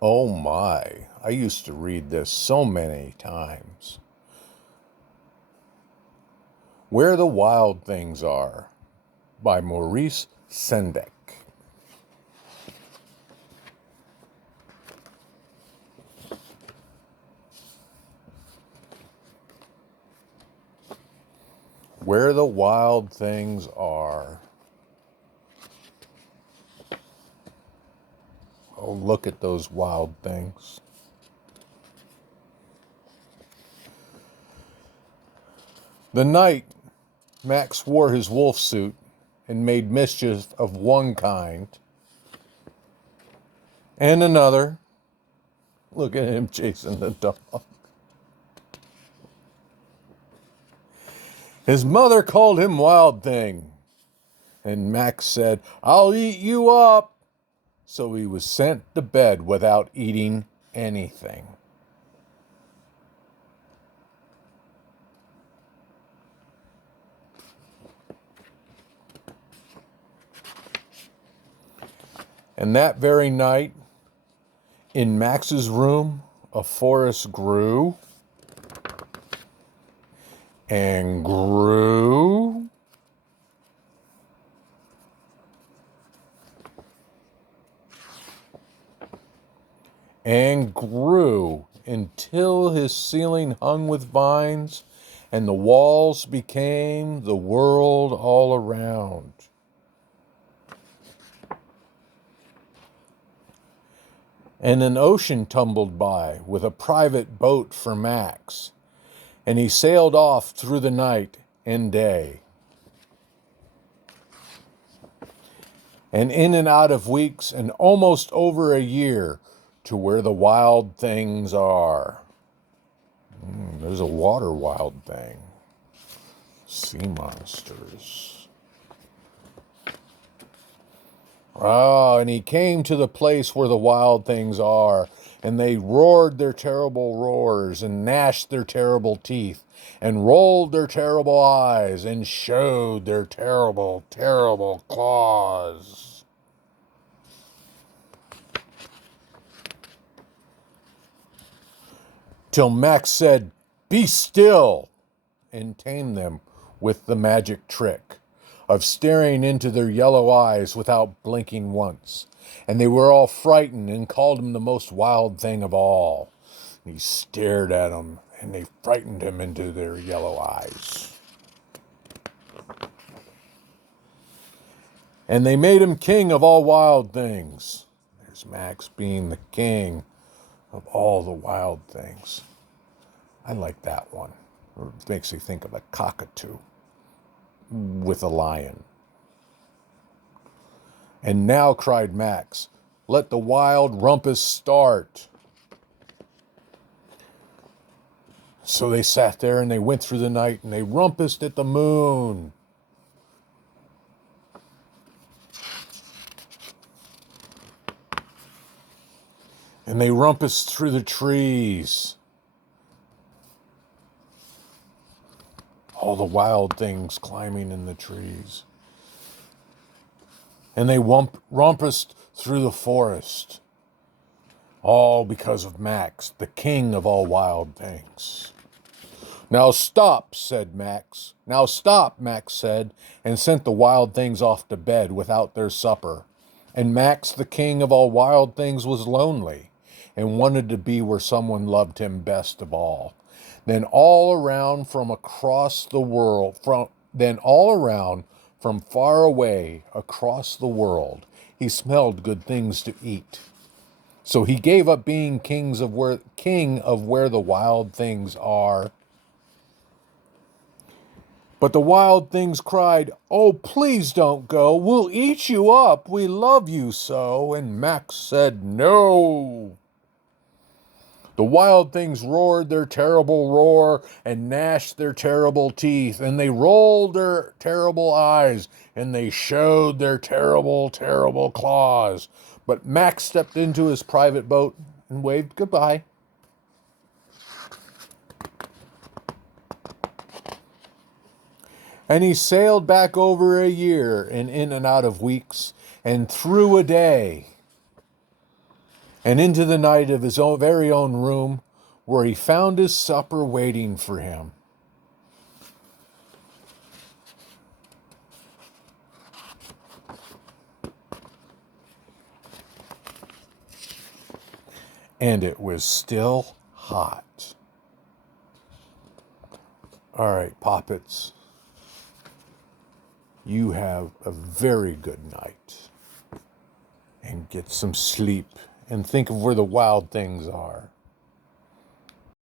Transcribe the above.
Oh my, I used to read this so many times. Where the Wild Things Are by Maurice Sendak. Where the Wild Things Are. Oh, look at those wild things. The night Max wore his wolf suit and made mischief of one kind and another. Look at him chasing the dog. His mother called him Wild Thing, and Max said, "I'll eat you up." So he was sent to bed without eating anything. And that very night, in Max's room, a forest grew and grew and grew until his ceiling hung with vines and the walls became the world all around. And an ocean tumbled by with a private boat for Max, and he sailed off through the night and day. And in and out of weeks and almost over a year to where the wild things are. There's a water wild thing. Sea monsters. Ah, and he came to the place where the wild things are, and they roared their terrible roars, and gnashed their terrible teeth, and rolled their terrible eyes, and showed their terrible, terrible claws. Till Max said, "Be still," and tamed them with the magic trick of staring into their yellow eyes without blinking once. And they were all frightened and called him the most wild thing of all. He stared at them, and they frightened him into their yellow eyes. And they made him king of all wild things. There's Max being the king of all the wild things. I like that one. It makes me think of a cockatoo with a lion. And now, cried Max, let the wild rumpus start. So they sat there and they went through the night and they rumpused at the moon. And they rumpused through the trees. All the wild things climbing in the trees. And they rumpused through the forest. All because of Max, the king of all wild things. Now stop, said Max. Now stop, Max said, and sent the wild things off to bed without their supper. And Max, the king of all wild things, was lonely and wanted to be where someone loved him best of all. Then all around from far away across the world, he smelled good things to eat. So he gave up being king of where the wild things are. But the wild things cried, "Oh, please don't go. We'll eat you up. We love you so." And Max said, "No." The wild things roared their terrible roar and gnashed their terrible teeth, and they rolled their terrible eyes, and they showed their terrible, terrible claws. But Max stepped into his private boat and waved goodbye. And he sailed back over a year and in and out of weeks and through a day. and into the night of his own very own room, where he found his supper waiting for him. And it was still hot. All right, Poppets, you have a very good night. And get some sleep and think of where the wild things are.